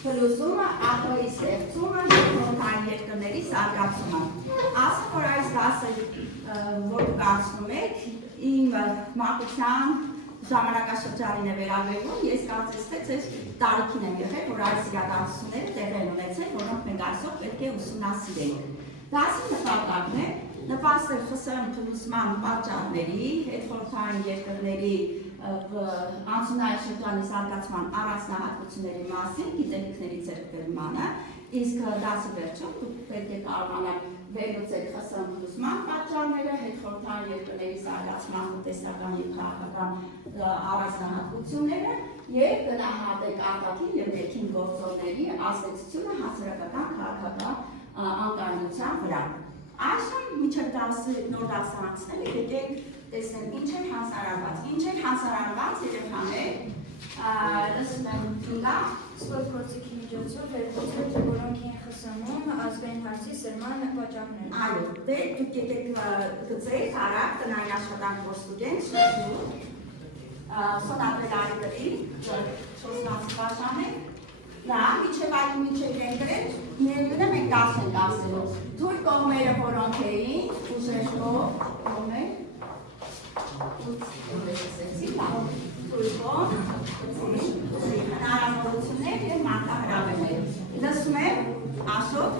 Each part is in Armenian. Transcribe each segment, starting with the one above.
Փլուզումը ակոյի ստեղծումը խորհրդային երկրների զարգացումը։ Ասում որ այս դասը որ դուք անցնում եք իմ մանկության ժամանակաշրջանին է վերաբերվում, ես կարծես թե ձեզ տարիքին եմ եղել, որ այս իրադարձությունները տեղի են ունեցել, որոնք մենք այսօր պետք է ուսումնասիրենք։ Դասի նպատակն է նպաստել ԽՍՀՄ փլուզման պատճառների, հետխորհրդային երկրների անցումային շրջանի զարգացման առանձնահատկությունների մասին գիտելիքների ձեռքբերմանը, իսկ դասի վերջում դուք պետք է կարողանաք վերլուծել ԽՍՀՄ փլուզման պատճառները, հետխորհրդային երկրների զարգացման տնտեսական և քաղաքական առանձնահատկությունները և գնահատեք արտաքին և ներքին գործոնների ազդեցությունը հասարակական քաղաքական անկայունության վրա։ Այսօր մինչև նոր դասը անցնելը եկեք տեսնենք ինչ են հանձնարարված։ Ինչ են հանձնարարված երեխաներ, լսում են ինգա Սպորտ գործիքի միջոցով վերլուծել, որոնք են ԽՍՀՄ-ում ազգային հարցի սրման պատճառները։ Այո, դե դուք եկեք գծեք արագ տնային աշխատանք որ ստուդենտ Սոնատրել արիգրի 4 բաժանեք։ Դա միջև այդ միջև են գրել, ներյուն է մենք դաս ենք ասելու։ Թույլ կողմերը որոնք էին, ուժեր կողմեր, թույլ կողմ, հնարավորություններ և մարտահրավերներ։ Լսում եմ, Աշոտ։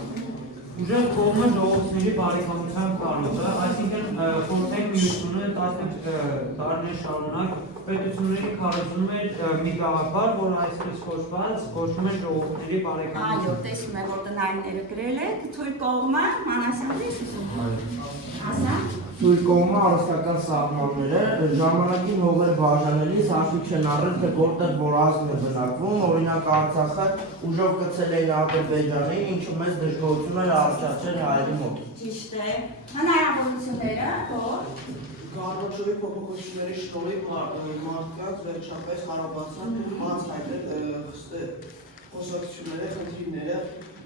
Ուժեղ կողմը ժողովուրդների բարեկամության կարիքը, այսինքն խորհրդային միությունը 11 տարիներ շարունակ պետությունների կառուցում էր մի գաղափար, որ այսպես կոչված կոչվում է ժողովուրդների բարեկամություն։ Այո, տեսնում եմ, որ տնայինները գրել եք, թույլ կողմը, մանասանդ ես ուսում։ Ասա։ Թույլ կողմը առհասարական սահմանները, ժամանակին հողեր բաժանելիս հաշվի չեն առել, թե որտեղ որ ազգն է բնակվում, օրինակ Արցախը ուժով գցել էին Ադրբեջանին, ինչը մեծ դժգոհություն էր առաջացրել հայերի մոտ։ Ճիշտ է։ Հնարավորությունները, որ Գարբաչովի փոփոխությունների շնորհիվ մարդկանց վերջապես հարաբացան բաց հայտնել խոսակցությունները,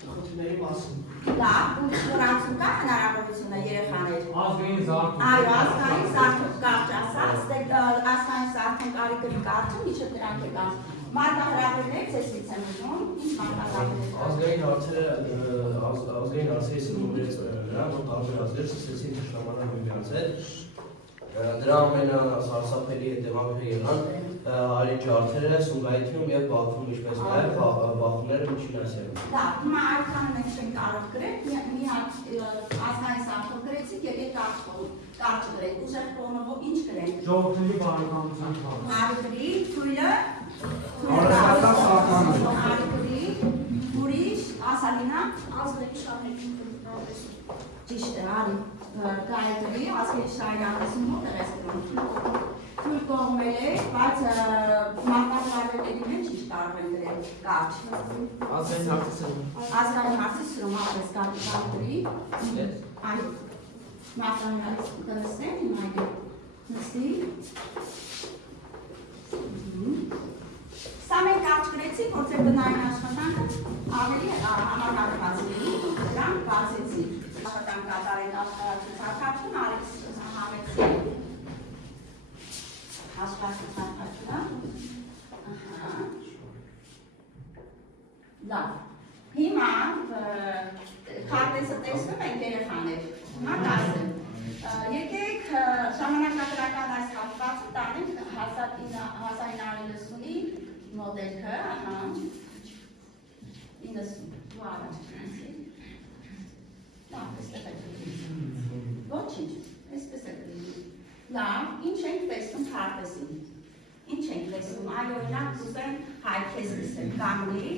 խնդիրների մասին։ լավ, ուրացում կա հնարավորությունը երեխաներ։ Ազգային զարթում։ Այո, ազգային զարթում կարճ ասած, ազգային զարթում կարիքերի կարճում, ինչը դրանք է կան։ Մարտահրավերներ ցեսից եմ ուզում, ինչ մարտահրավերներ։ ազգային հարցերի սրումներից նրանք, որ տարբեր ազգեր սկսեցին թշնամանալ միմյանց հետ։ Դրա ամենասարսափելի հետևանքը եղան արի ջարդերը Սումգայիթում և Բաքվում, ինչպես նաև Բաքվները Միջին Ասիայում։ Լավ, հիմա այդքանը մենք չենք կարող գրել, մի հատ ազգային զարթում գրեցիք, եկեք կարճ գրենք, ուժեղ կողմը ինչ գրենք։ Ժողովուրդների բարեկամության կարիքը։ Արիգրի, թույլը, Առհասարական սահմանները։ Արիգրի, ուրիշ, ասալինա, Ազգային շահերին տնտեսություն։ ճիշտ է, արի, գայդրի, ազգային շահերականություն մոտ է ռեստորան։ Թույլ կողմել է, բայց մարտահրավերների մեջ ինչ կարող են գրել կարճ։ Ազգային հարցի սրում։ Ազգային հարցի սրում ապրես գայդրի, այո, մարտահրավեր կնստեն, հիմա նստի։ Սա մենք կարճ գրեցինք, որ ձեր տնային աշխատանքը ավելի համակարգված լինի, դրանք բացեցինք։ Աշխատանք կատարել աշխարհացուցակացում, արեց համեցի աշխարհացուցակացումը։ Լավ։ Հիմա քարտեզը տեսնում ենք երեխաներ։ Հիմա դասը։ Եկեք ժամանակակրական այս հատվածը տանենք 1990-ի մոդելքը, ահա 90 ու առաջ գնացի։ Լավ, այստեղ է։ Ոչինչ, այսպես է լինի։ Լավ, ինչ ենք տեսնում քարտեզին։ Ինչ ենք տեսնում, այ օրինակ ուզեմ հայքեզ լսել, կանգնի,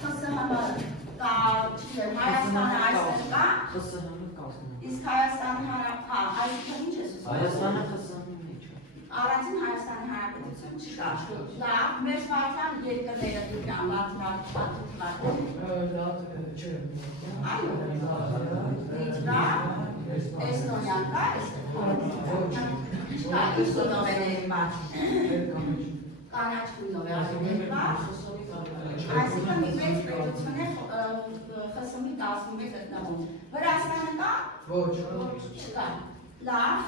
ԽՍՀՄ կա, Հայաստանը այստեղ կա, իսկ Հայաստանի այսինքն ինչ ես ուսում։ Հայաստանը ԽՍՀՄ-ի մեջ է։ Առանցին Հայաստանի Հանրապետություն չկա։ Լավ, մեր սպարտան երկրները դուրան, այո, Լիտվա, Էստոնիան կա, չկա, ինչ դոմեների բաց։ կանաչ գույնով է արտադրված, այսինքն մի մեծ պետություն է ԽՍՀՄ-ի 16 գտնվում։ Վրաստանը կա։ Ոչ։ Չկա։ Լավ,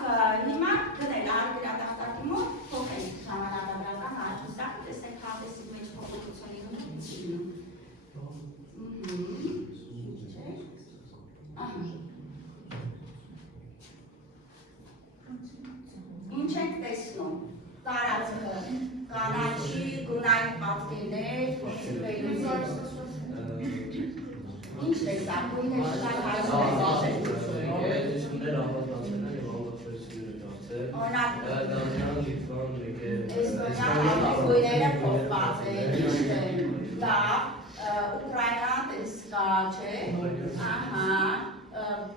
հիմա գնել արի գրադախտակի մոտ փոխենք ժամանակագրական հաշվարկը, տեսեք հավեսի մեջ փոփոխությունի Ինչ ենք տեսնում, տարածքը, կանաչի, գունային պատկերներ, փոխվելուց, ինչ տեսակ, գույներ շնայ Էստոնյան գույները փոխված են, լավ, Ուկրաինան տեսկա չէ,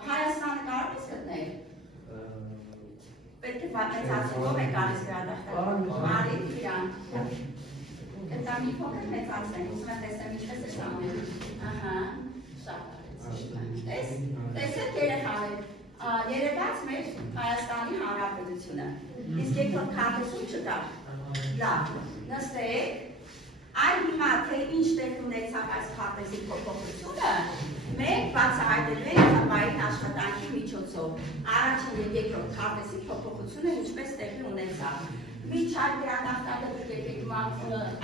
Հայաստանը կարող ես գտնել, պետք է մեծացնելով է գալիս գրադախտակը, արի իրան, դա մի փոքր մեծացնենք, ուզում եմ տեսեմ ինչպես է սամեն, շատ արեց, տեսեք երեխաներ, երևաց մեր Հայաստանի Հանրապետությունը, իսկ երկրորդ քարտեզում չկա, լավ, նստեք, այլ հիմա թե ինչ տեղ ունեցավ այս քարտեզի փոփոխությունը, մենք բացահայտելու ենք խմբային աշխատանքի միջոցով, առաջին և երկրորդ քարտեզի փոփոխությունը ինչպես տեղի ունեցավ։ Միջայլ գրադախտակը դուք եկեք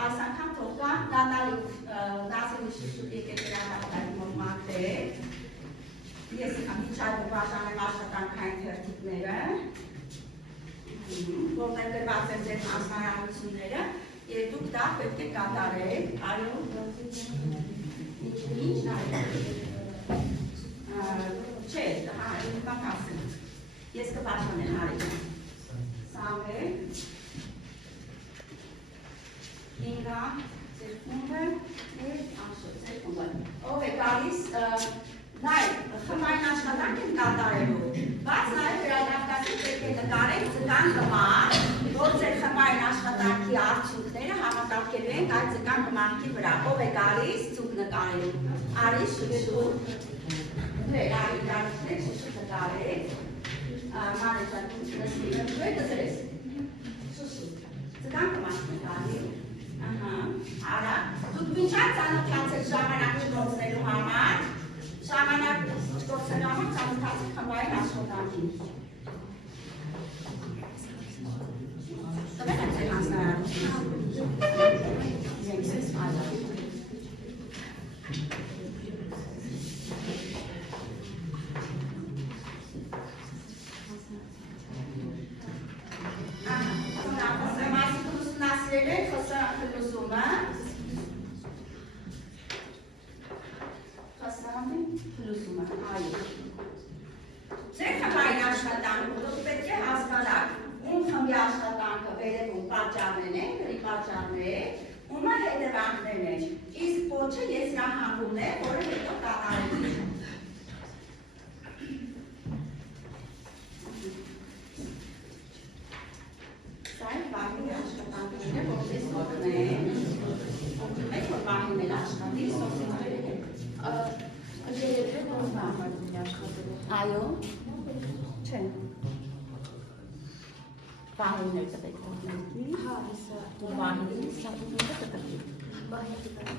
այս անգամ թող կա Նատալի Նասիմի եկեք գրադախտակի մոտ մաքրեք։ Ես միջայլ բաժանեմ աշխատանքային թերթիկները, որտեղ գրված են ձեր հանձնարարությունները, եւ դուք դա պետք է կատարեք, այո, ինչ չէ, հա, հիմա կասեմ, ես կբաժանեմ հարիկ, սամվեք, ինգա, ձեր խումբը, ձեր խումբը, ով է գալիս, նայ, խմբային աշխատանք են կատարելու, բայց նաև գրադախտակի պետք է նկարեք ձգան գմար, որ ձեր խմբային աշխատանքի արդյունքները համատարկելու ենք այդ ձգան գմարքի վրա, ով է գալիս ձուկ նկարելու, արի շուտ, դեր արի դարիքներ շուտ նկարեք, մանեջան նստիվը, դու է դրես, շուտ, ձգան գմարք նկարեք, արա, դուք մինչան ծանոթացել ժամանակ չգործնելու համար, ժամանակ չգործնելու համար ծանոթացել խմբային աշխատանքին։ Տվեք ձեր հանձնարարությունը։ Ձեր խմբային աշխատանքը դուք պետք է հասկանաք, ում խմբի աշխատանքը վերևում պատճառներն են, գրի պատճառներ, ումը հետևանքներն են, իսկ ոչը եզրահանգումն է, որը հետո կատարելու է։ Սա է վահին աշխատանքները, որպես օգնեն, օգնում եք, որ վահին էլ աշխատի, սոսիալները հետ։ Երևի որ վահին աշխատելու։ Այո, չէ։ Վահիններ տվեք օգնեցի։ Հա, իսա։ Դու վահինի սապուտները տվեք։ Վահինը տվեք։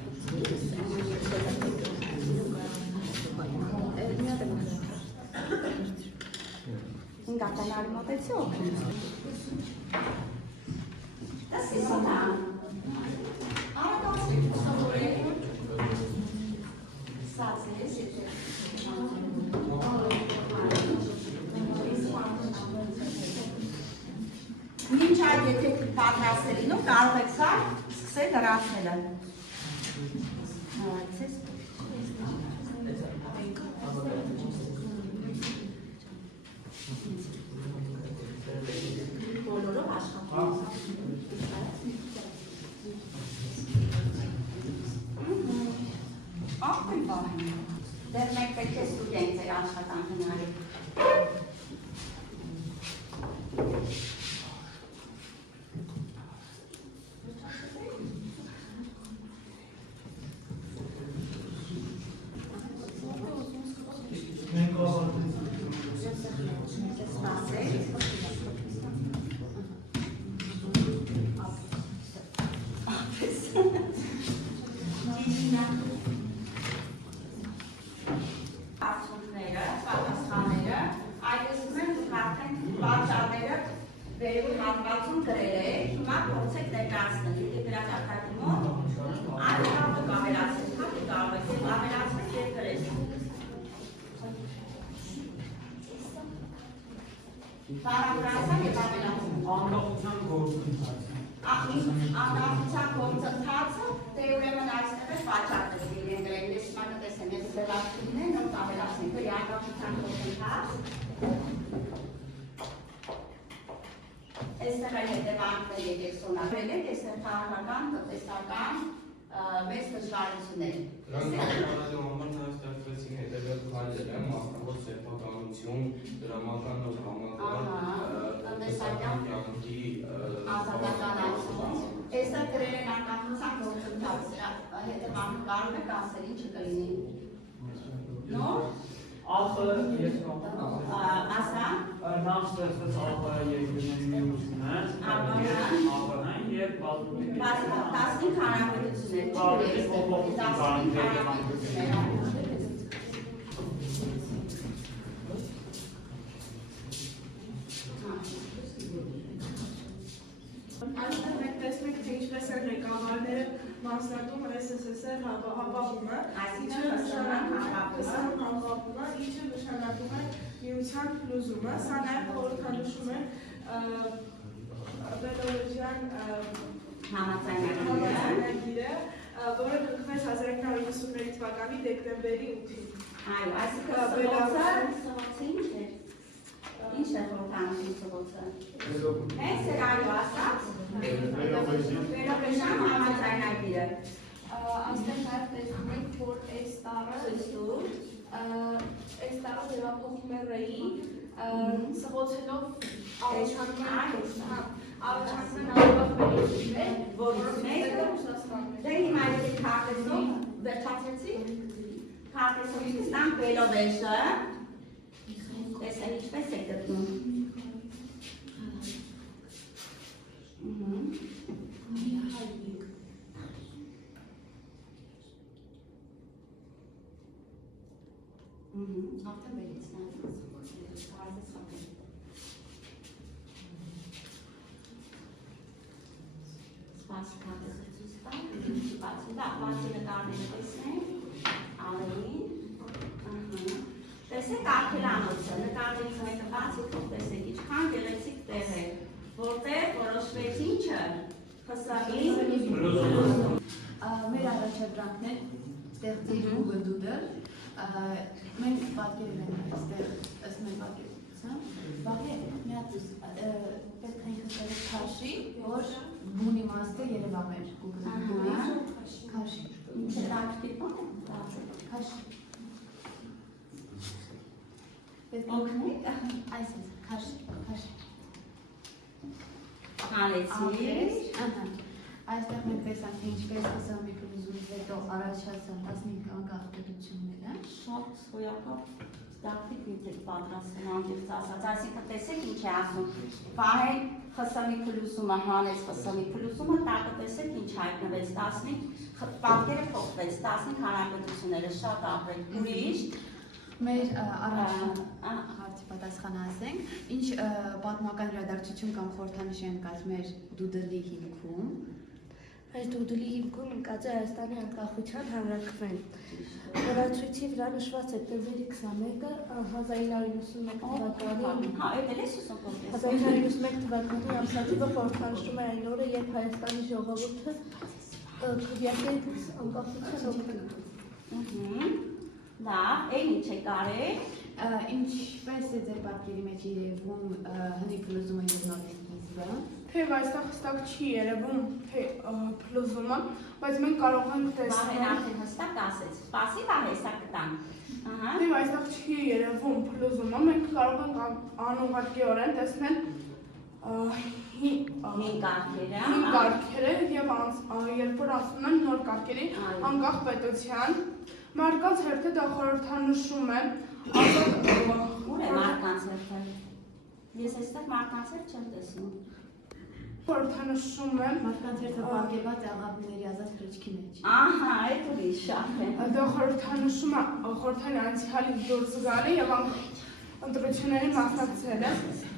Ինգականարի մոտեցի օգնեց։ Դա սիսոտա։ Արատասի սովորել։ Սացես։ Մինչ այդ եթե պատրաստել լինում, կարող եք սա սկսել լրացնելը։ Բոլորով աշխատում։ Աղբին բահին։ Դեր մենք պետք է ստուգենք ձեր աշխատանքը նարի։ վերևի հատվածում գրել է, հիմա փորձեք ներկայացնել, եթե դրած արտակի մոտ, այն կարող եք ավելացնել, հատի կարող եք և ավելացնել և գրել։ Բարագրացան և ավելացնել։ Անկախության գործընթաց։ Անկախության գործընթացը, դե ուրեմն այստեղ է պատճառները իրեն գրել, ես հիմա կտեսեմ, ես ձևակցությունն են, նոր ավելացնենք, վերի անկախության գործընթաց։ Այստեղ է հետևանքներ եկեք սոնագրել եք, այստեղ քաղաքական, տնտեսական, մեծ դժվարություններ։ Դրանք կառավարելու համար նաև ստեղծվեցին հետևյալ քայլերը, մասնավոր սեփականություն, դրամական նոր համակարգ, տնտեսական կյանքի ազատականացում։ Այստեղ գրել են անկախության գործընթաց, հետևանքը կարող եք ասել ինչը կլինի։ Նոր ԱԽ ես կարող ասա Նախ ստեղծվեց ԱԽ երկրների միությունը, ԱԽ-ն և Տասնին հանրապետություններ, Տարբեր փոփոխություն Այստեղ մենք տեսնենք, թե ինչպես են ղեկավարները մասնատում SSSR հավաբումը, ինչը նշանակում է միության փլուզումը, սա նաև խորհրդանշում է Բելոռուսյան համաձայնագիրը, որը կնքվեց 1990 թվականի դեկտեմբերի 8-ին։ Այո, այսինքն սղոցը ինչ էր։ Ինչ է խորհրդանշում սղոցը։ Հենց էր այո ասած, Բելոռուսյան համաձայնագիրը։ Այստեղ նաև տեսնում ենք, որ այս տարը ձևափոխում է ռեի, սղոցելով առաջանում են անկախ որից մեկը, դե հիմա եթե քարտեզով վերջացրեցի, քարտեզով ստանք Բելովեժը, տեսեք ինչպես է գտնում։ Արդեն բերից նայած, կարծես խաղել։ Սպասի քարտեզը ցույց տա, սպասի, դա բացի նկարները տեսնենք, ավելին, տեսեք արգելանոցը, նկարներից մեկը բացի, թող տեսեք, ինչքան գեղեցիկ տեղ է, որտեղ որոշվեց ինչը, խսավի, մեր առաջադրանքն է ստեղծել Google Doodle, մենք պատկերել ենք այստեղ, ըստ մեր պատկերության, վաղի միած պետք է ինքնստեղծ քաշի, որ բուն իմաստը երևա մեր Google Doodle-ից, քաշի։ ինչ է տակտիկոն է, Քաշի։ օգնեք, Այսպես, քաշի։ հանեցի, Այստեղ մենք տեսանք, թե ինչպես հասամի փլուզումից հետո առաջացան 15 անկախ պետությունները։ շատ սոյակապ տակտիկ եք պատրաստում անկեղծ ասած, այսինքն տեսեք ինչ է ասում, պահել խսամի փլուզումը, հանեց խսամի փլուզումը, տակը տեսեք ինչ հայտնվեց, 15 պատկերը փոխվեց, 15 հանրապետությունները շատ ապրեք, ուրիշ, Մեր առաջին հարցի պատասխանը ասենք, ինչ պատմական իրադարձություն կամ խորհրդանիշ են ընկած մեր Doodle-ի հիմքում։ Այս Doodle-ի հիմքում ընկած է Հայաստանի անկախության հանրաքվեն։ Օրացույցի վրա նշված է դեկտեմբերի 21-1991 թվականի։ Հա, այդ էլ ես ուսում կողքես։ 1991 թվականի ամսաթիվը խորհրդանշում է այն օրը, երբ Հայաստանի ժողովուրդը քվեարկեց անկախության օգտին։ Լավ, այն ինչ է կարել։ Ինչպես է ձեր պատկերի մեջ երևում հնի փլուզումը եւ նորի սկիզբը։ Թեև այստեղ հստակ չի երևում թե փլուզումը, բայց մենք կարող ենք Վահեն տեսնել։ արդեն հստակ ասեց, սպասի Վահե, սա կտան։ Թեև այստեղ չի երևում փլուզումը, մենք կարող ենք անուղղակիորեն տեսնել հին կարգերը եւ երբ որ ասում են նոր կարգերի անկախ պետության, մարդկանց հերթը դա խորհրդանշում է Ուր է մարդկանց հերթը։ Ես այստեղ մարդկանց հերթ չեմ տեսնում։ Խորհրդանշում է Մարդկանց հերթը պատկերված է աղավների ազատ թռիչքի մեջ։ Ահա, այդ ուրիշ շատ է։ դա խորհրդանշում է խորհրդային անցյալից դուրս գալը եւ ընտրությունների մասնակցելը,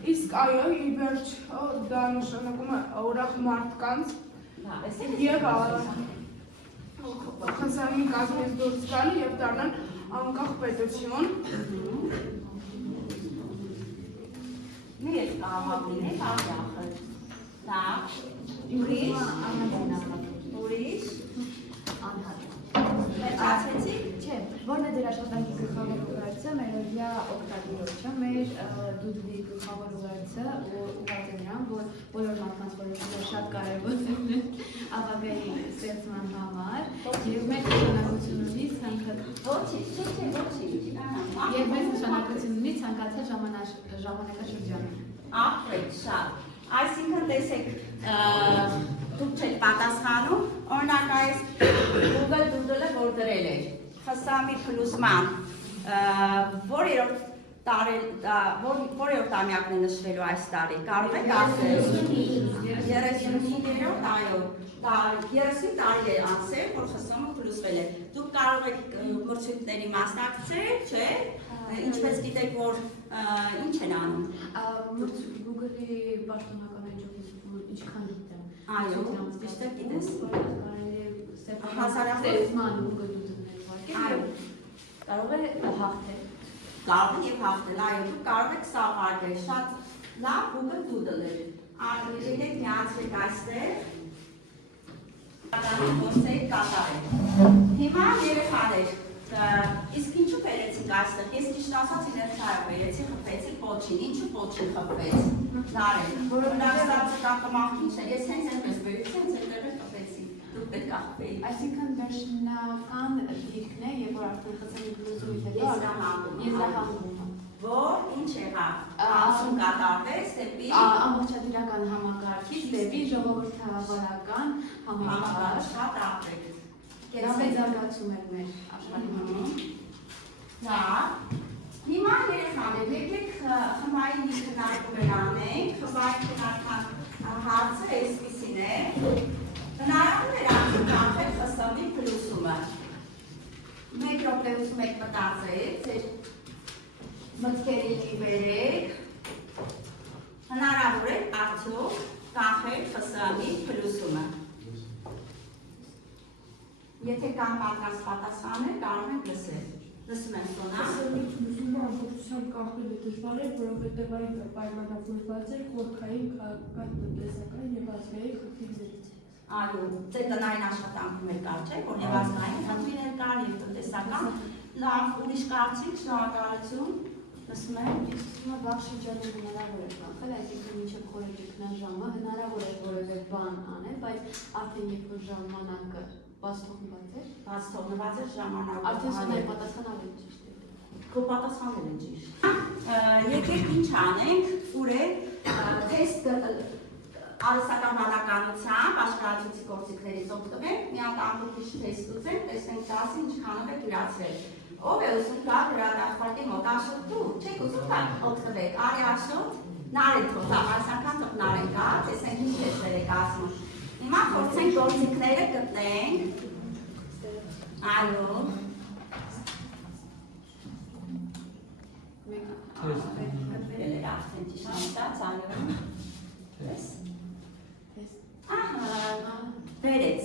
Իսկ այո, ի վերջո դա նշանակում է ուրախ մարդկանց եւ խզամի կազմից դուրս գալը եւ դառնալ անկախ պետություն։ Մեր աղավինեք աղյախը։ Ուրիշ։ Մեծացեցիք։ Չէ, որն է ձեր աշխատանքի գլխավոր ուղերձը, մեր օրյա օգտագործը, մեր դուդուլի գլխավոր ուղերձը ուղղված է նրան, որ բոլոր մարդկանց որոշները շատ կարևոր են ապագայի ստեղծման համար, եւ մեծ նշանակություն ունի ցանկացած ժամանակաշրջանում։ Ահրեք, շատ։ Այսինքն տեսեք, դուք չեք պատասխանում, օրինակ այս Google Doodle-ը որ դրել էր, խսամի փլուսման, որերորդ տարմյակն է նշվելու այս տարի, կարող եք ասել 35-րդ, այո, 30 տարի է անցել, որ խսամը փլուսվել է, դուք կարող եք մրցույթների մասնակցել, չէ, ինչպես գիտեք, որ ինչ են անում։ Google-ի պաշտոնական էջով ինչքան գիտեմ։ Այո, ճիշտ է գիտես։ Ստեղծման Google Doodle-ներ կարող է հաղթել։ Կարող է եւ հաղթել, այո, դուք կարող եք սա վարկել, շատ լավ Google Doodle-եր։ Եկեք միացրեք այստեղ։ Գործեք կատարեք։ Հիմա երեխաներ, իսկ ինչու բերեցիք այստեղ։ Ես ճիշտ ասած իներցիա բերեցի, խփեցի պոչին։ Ինչու պոչին խփվեց։ Լարել, որոնք սա կամախին չէ։ Ես հենց այնպես բերեցի, հենց այնտեղ խփեցի։ Դուք պետք է խփեիք։ Այսինքն վերջնական դիրքն է, երբ որ արդեն խցանի գլուզումից հետո եզրահանգումը, որ ինչ եղավ։ Ասում կատարվեց դեպի ամբողջատիրական համակարգից դեպի ժողովրդավարական համակարգ։ Շատ աղբեք։ Դա մեծ զարգացում էր մեր աշխարհի։ Լավ։ Հիմա երեխաներ, եկեք խմբային մի քննարկում անենք, խմբային քննարկման հարցը այսպիսին է։ Հնարավոր է կանխել խսամի փլուսումը։ Մեկ րոպեում եք մտածեք, ձեր մտքերի մի բերեք։ Հնարավոր է արդյոք կանխել խսամի փլուսումը։ Եթե կան պատրաստ պատասխաններ, կարող ենք լսել։ Լսում եմ Սոնա։ Ուսումը ամբողջությամբ կանխելը դժվար է, որովհետև այն պայմանավորված է խորքային, քաղաքական, տնտեսական եւ ազգային խնդիրներից։ Այո, ձեր տնային աշխատանքում էլ կար, չէ՞, որ եւ ազգային խնդիրներ կար եւ տնտեսական։ Լավ, ուրիշ կարծիք, շնորհակալություն։ Լսում եմ։ Իսկ վաղ շրջանում հնարավոր է կանխել, այսինքն մինչև խորը ճգնաժամը հնարավոր է որևէ բան անել, բայց արդեն երբ որ ժամանակը բաց թողնված է, ժամանակը։ արդեն սա պատասխան ավելի ճիշտ է։ Քո պատասխանն է ճիշտ։ Եկեք ինչ անենք, ուր է թեստ արհեստական բանականությամբ աշխարհացույցի գործիքներից օգտվենք, մի հատ ամբողջ թեստ ուզենք, տեսնենք 10-ը ինչքանով եք իրացրել։ Ով է ուզում գա հրադադարի մոտ, Աշոտ դու, չեք ուզում գա օգտվեք, արի Աշոտ, Նարեն թող, այս անգամ թող Նարեն գա, տեսենք ինչ թեստեր եք ասում։ Հիմա փորձենք գործիքները գտնենք։ Այո։ Վերել էր արդեն ճիշտ անցած, այո։ Պես։ Ահա, վերեց։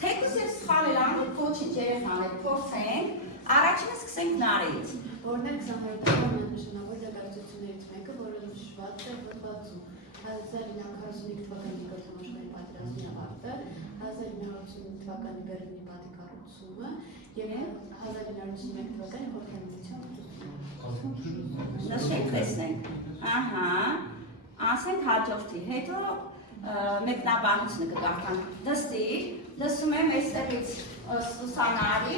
Թեկուզ և սխալ էլ անում, կոչիչ երեխաներ փորձենք, առաջինը սկսենք Նարենից։ Որն է 20-րդ նշանավոր դակարծություններից մեկը, որը նշված է հոդվածում։ 1945 թվականի Կրթամաշխարհային պատերազմի ավարտը, 1985 թվականի Բերլինի պատի կառուցումը եւ 1991 թվականի Խորհրդանոցության ուսումնասիրումը։ Նշենք տեսնենք։ Ահա, ասենք հաջորդի, հետո մեկնաբանությունը կգարտանք։ Դստիր, լսում եմ այստեղից Սուսանարի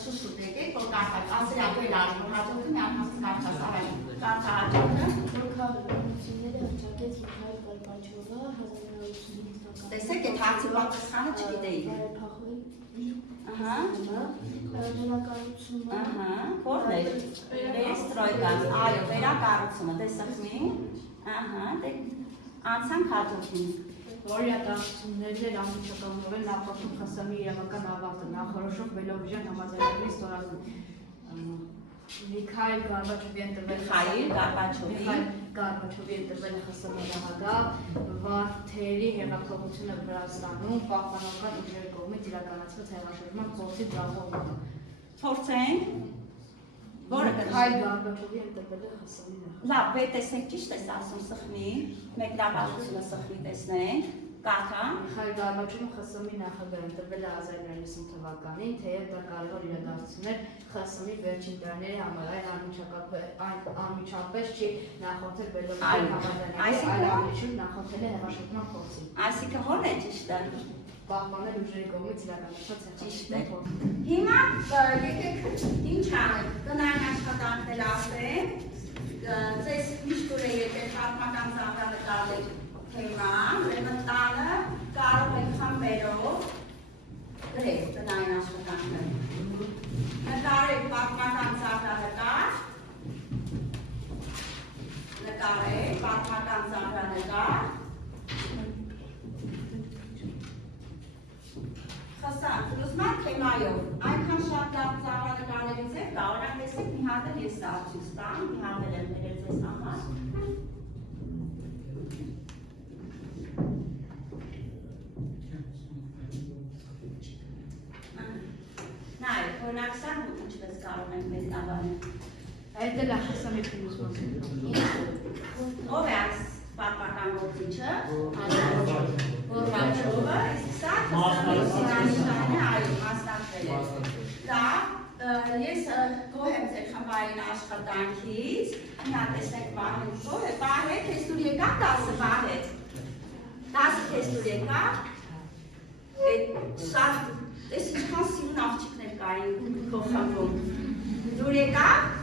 շուշուտ եկեք, որ կարտակ, ասել ապել արի, որ հաջորդը մի անգամ կարտաս առաջ, կարտա հաջորդը։ Որքավությունները հնչակեց Միքայել Գորբաչովը 1985 թվականին։ Տեսեք, այդ հարցի պատասխանը չգիտեի։ Ահա։ Վերակառուցումը։ Ահա, որն է։ Վերեստրոյկան, այո, վերակառուցումը, տեսեք մի։ Ահա, դե անցանք հաջորդին։ Որյակառուցումներն էլ անմիջականորեն են նախորդում ԽՍՀՄ իրավական ավարտը, նախորոշող Բելովիժյան համաձայնագրի ստորագրում։ Միքայել Գորբաչովի ընտրվել Միքայել Գորբաչովի Գարբաչովի ընտրվել է ԽՍՀՄ նախագահ, Վարդերի հեղափոխությունը Վրաստանում պահպանողական ուժերի կողմից իրականացված հեղաշրջման փորձի ձախողումը։ Փորձենք։ Որը Հայ Գարբաչովի ընտրվել է ԽՍՀՄ նախագահ։ Լավ, վե տեսնենք ճիշտ ես ասում սխմի, մեկնաբանությունը սխմի տեսնենք, կաթա։ Հայ Գարբաչովը ԽՍՀՄ նախագահ ընտրվել է 1990 թվականին, թեև դա կարևոր իրադարձություն էր ԽՍՀՄ-ի վերջին տարիների համար, այն անմիջապես չի նախորդել Բելովիջի համաձայնագրին, այլ ավելի նախորդել է հեղաշրջման փորձին։ Այսինքն ո՞րն է ճիշտը։ Պահպանել ուժերի կողմից իրականացված Ճիշտ է։ հեղաշրջման փորձ։ Հիմա եկեք ինչ անենք, տնային աշխատանքներ ասենք, ձեզ միշտ ուր է եկել պատմական ծաղրանկարներ թեման, ուրեմն տանը կարող եք խմբերով գրեք տնային աշխատանքներ։ Նկարեք պատմական ծաղրանկար, նկարեք պատմական ծաղրանկար, Խսան, ուզման թեմայով, այնքան շատ լավ ծաղրանկարներից եք, կարող եք տեսեք մի հատ էլ ես ցույց տամ, մի հատ էլ եմ բերել ձեզ համար։ Նայեք, օրինակ սա ինչպես կարող ենք մեկնաբանել։ Այդ էլ է ԽՍՀՄ փիլիսոփա։ Ով է այս պատմական գործիչը։ Գորբաչովը, իսկ սա Հայաստանի այո, մասնակցել է։ Լավ, ես գոհ եմ ձեր խմբային աշխատանքից։ Մի հատ տեսնենք Վահեն գոհ է, Վահե, քեզ դուր եկավ 10 Վահե։ 10 քեզ դուր եկավ։ Շատ, ես ինչքան սիրուն աղջիկներ կային քո խմբում։ Դուր եկավ։